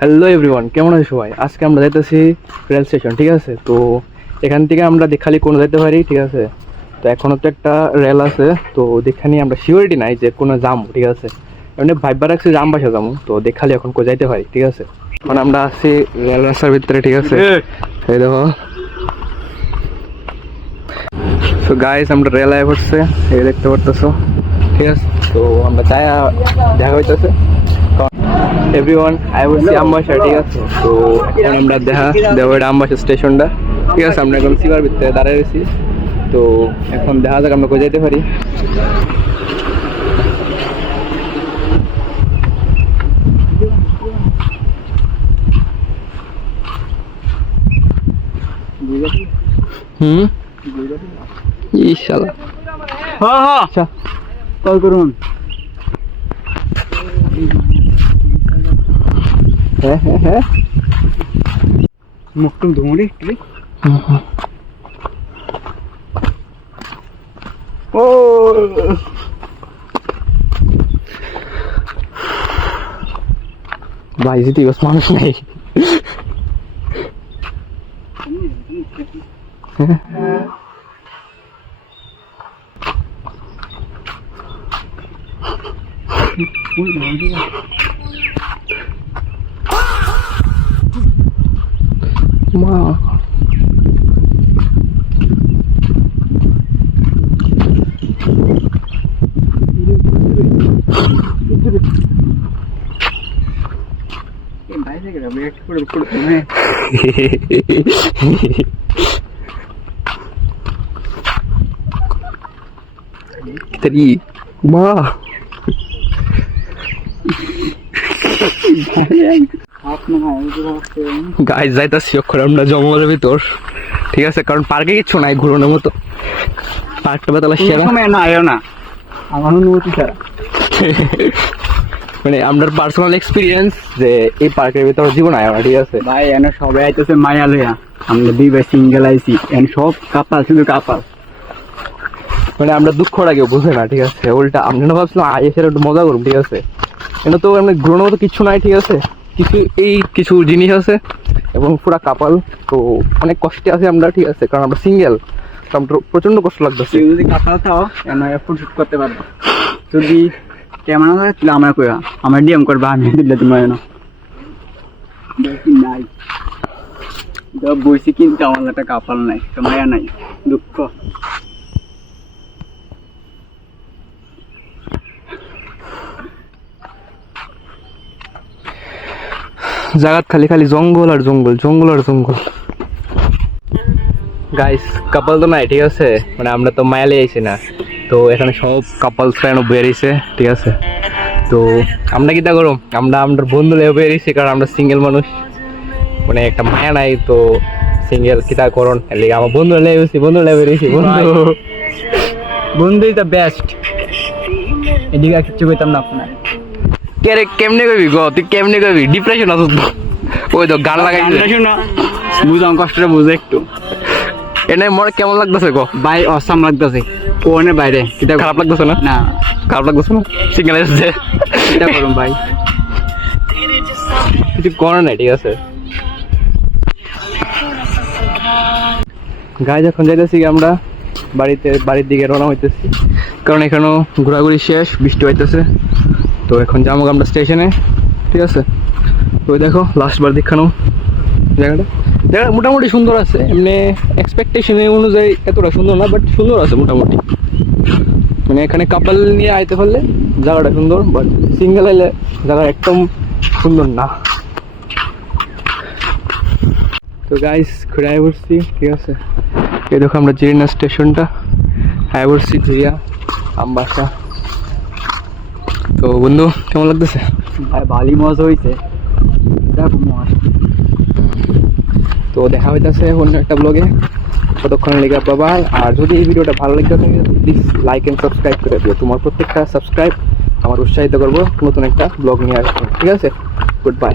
Hello everyone, কেমন আছে সবাই? আজকে আমরা যাইতেছি রেল স্টেশন, ঠিক আছে? তো এখান থেকে আমরা খালি কোনো যেতে পারি, ঠিক আছে? তো এখনও তো একটা রেল আছে, তো দেখানি আমরা সিওরিটি নাই যে কোনো যাম, ঠিক আছে? এমনি ভাইবার রাখছি যে আমবাসা যাবো, তো দেখালি এখন কো যাইতে পারি, ঠিক আছে? এখন আমরা আছি রেল রাস্তার ভিতরে, ঠিক আছে? এই দেখো, তো গাইস আমরা রেল আয় পড়ছে, এই দেখতে পারতেছো, ঠিক আছে? তো আমরা যাই, দেখা হইতেছে এভরিওয়ান। আই বলছি আমবাসা, ঠিক আছে? তো এখন আমরা দেবো এটা আমবাসা স্টেশনটা, ঠিক আছে? আমরা এখন সিবার ভিতরে দাঁড়িয়ে রয়েছি, তো এখন দেখা যাক আমরা কোথায় যেতে পারি। ইনশাআল্লাহ আচ্ছা কল করুন। হ্যাঁ হ্যাঁ হ্যাঁ, মুখটুম ধুমুরি ও ভাই যদি বস মানুষ নাই। মা tadi ma গাইস যাইতাছি এখন আমরা জঙ্গলের ভিতর, ঠিক আছে? কারণ পার্কে কিছু নাই ঘুরানোর মতো, পার্কটা বেতালা সেরা না আয়ো না আমার অনুমতি ছাড়া। মানে আমার পার্সোনাল এক্সপিরিয়েন্স যে এই পার্কের ভিতর জীবন আয় না, ঠিক আছে ভাই? এনে সবাই আইতেছে মায়া লইয়া, আমরা দুই ভাই সিঙ্গেল আইছি, এন সব কাপাল, শুধু কাপাল। মানে আমরা দুঃখ লাগেও বুঝে না, ঠিক আছে? উল্টা আমরা না ভাবছিলাম এসে একটু মজা করুন, ঠিক আছে? এটা তো এমনি ঘুরানোর মতো কিছু নাই, ঠিক আছে? কিছু জিনিস আছে এবং পুরা কাপাল, তো অনেক কষ্টে আছে আমরা, ঠিক আছে? কারণ আমরা সিঙ্গেল, তো আমরা প্রচন্ড কষ্ট লাগতেছে। যদি কাপাল থাও এন ফটো শুট করতে পারবো, যদি ক্যামেরা থাকে তাহলে আমরা কইয়া আমার ডিএম করবা, আমি দিলে তোমার না নাই বইছি, কিন্তু আমার একটা কাপাল নাই, তো মায়া নাই, দুঃখ। জায়গা খালি খালি জঙ্গল আর জঙ্গল, জঙ্গল আর জঙ্গল। গাইস কাপাল তো নাই, ঠিক আছে? মানে আমরা তো মায়ালে আইছি না, তো এখানে সব কাপাল ফ্রেন্ড বেরিয়েছে, ঠিক আছে? তো আমরা কিতা করো, আমরা বন্ধু লেগে বেরিয়েছি, কারণ আমরা সিঙ্গেল মানুষ, মানে একটা মায়া নাই, তো সিঙ্গেল কিতা করুন এলিগে আমার বন্ধু লেগেছি, বন্ধু লেগে বেরিয়েছি। বন্ধু ইজ দ্য বেস্ট, এদিকে আর কিচ্ছু কইতাম না আপনার। কে রে কেমনে কইবি গো, তুই কেমনে কইবি? ডিপ্রেশন আছো তো, ওই তো গান লাগাইছে, শুনো বুঝাম, কষ্টটা বুঝে একটু। এনে মোর কেমন লাগতেছে গো? ভাই অসাম লাগতেছে, কোনের বাইরে কিটা খারাপ লাগতেছে না? না খারাপ লাগতেছে না? সিঙ্গেল এসেছে, কিটা করুন ভাই, কিছু করে নাই, ঠিক আছে? গায়ে যখন যাইতেছি আমরা বাড়ির দিকে রওনা হইতেছি, কারণ এখানেও ঘোরাঘুরি শেষ, বৃষ্টি হইতেছে, তো এখন যাবো আমরা স্টেশনে, ঠিক আছে? তো দেখো লাস্টবার দেখানো জায়গাটা মোটামুটি সুন্দর আছে, এমনি এক্সপেকটেশন অনুযায়ী এতটা সুন্দর না, বাট সুন্দর আছে মোটামুটি। মানে এখানে কাপল নিয়ে আইতে পারলে জায়গাটা সুন্দর, বাট সিঙ্গেল আইলে জায়গা একদম সুন্দর না। তো গাইস ঘুরে আয় পড়ছি, ঠিক আছে? এই দেখো আমরা জিরিনা স্টেশনটা আয় পড়ছি, জিরিয়া আমবাসা। তো বন্ধু কেমন লাগতেছে? ভাই ভালোই মজা হয়েছে, তো দেখা হইতেছে অন্য একটা ব্লগে, ততক্ষণ লেগে বাবা। আর যদি এই ভিডিওটা ভালো লাগে থাকে প্লিজ লাইক এন্ড সাবস্ক্রাইব করে দিও, তোমার প্রত্যেকটা সাবস্ক্রাইব আমার উৎসাহিত করবো নতুন একটা ব্লগ নিয়ে আসবো, ঠিক আছে? Good bye.